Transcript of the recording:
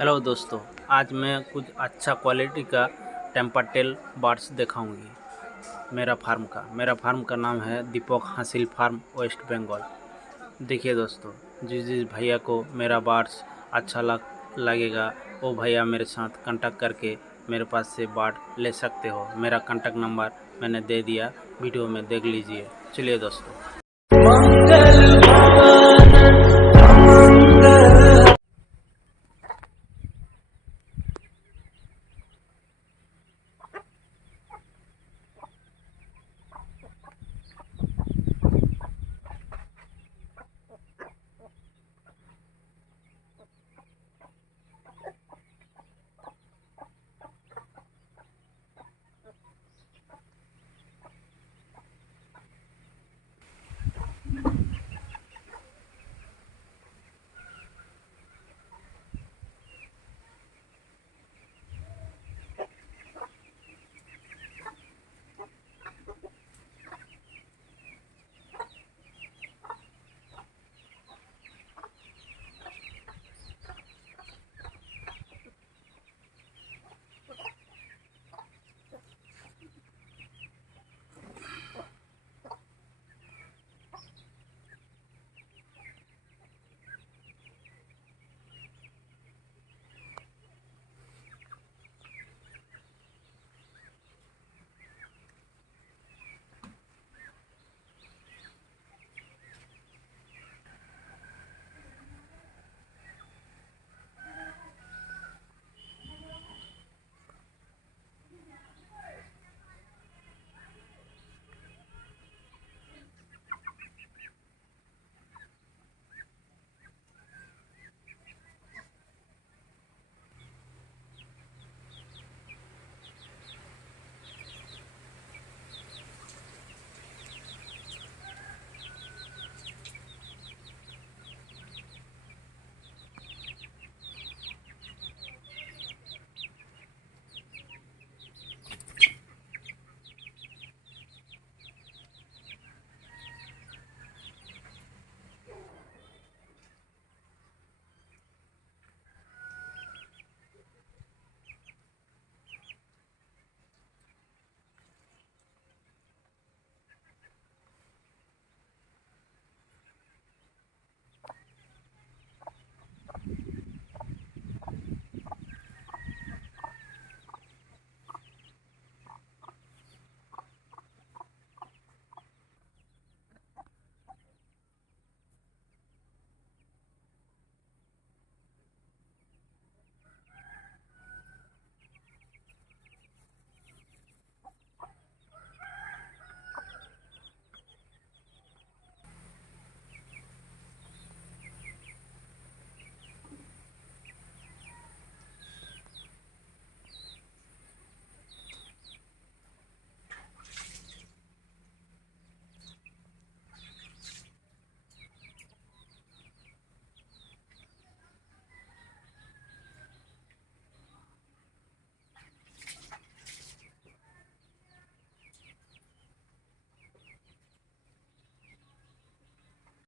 Hello दोस्तों, आज मैं कुछ अच्छा क्वालिटी का टेम्पर टेल बर्ड्स दिखाऊंगी। मेरा फार्म का नाम है दीपक हासिल फार्म, वेस्ट बंगाल। देखिए दोस्तों, जिस जिस भैया को मेरा बर्ड्स अच्छा लगेगा वो भैया मेरे साथ कांटेक्ट करके मेरे पास से बर्ड ले सकते हो। मेरा कांटेक्ट नंबर मैंने दे दिया, वीडियो में देख लीजिए। चलिए दोस्तों।